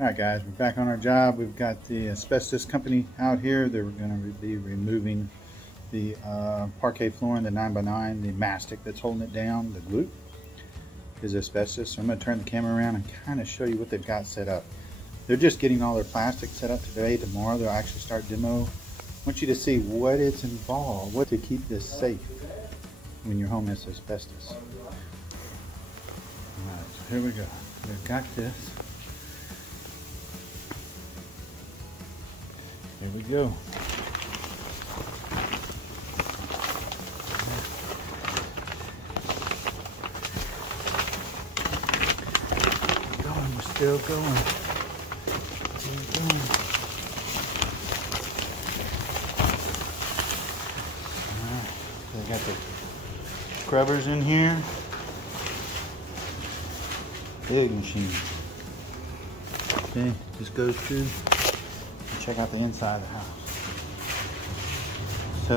Alright guys, we're back on our job. We've got the Asbestos company out here. They're going to be removing the parquet flooring, the 9x9, the mastic that's holding it down. The glue is asbestos. So I'm going to turn the camera around and kind of show you what they've got set up. They're just getting all their plastic set up today. Tomorrow they'll actually start demo. I want you to see what it's involved, what to keep this safe when your home is asbestos. Alright, so here we go. We've got this. Here we go. We're still going. Keep going. They got the scrubbers in here. Big machine. Okay, just goes through. Check out the inside of the house. So,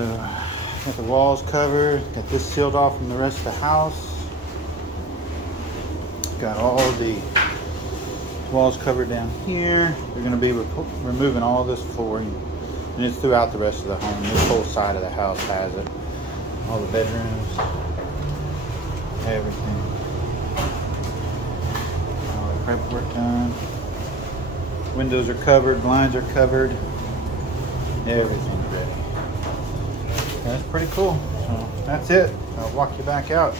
got the walls covered, got this sealed off from the rest of the house. Got all the walls covered down here. They're going to be removing all this flooring, and it's throughout the rest of the home. This whole side of the house has it. All the bedrooms, everything. All the prep work done. Windows are covered, blinds are covered, everything's ready. That's pretty cool. So that's it. I'll walk you back out.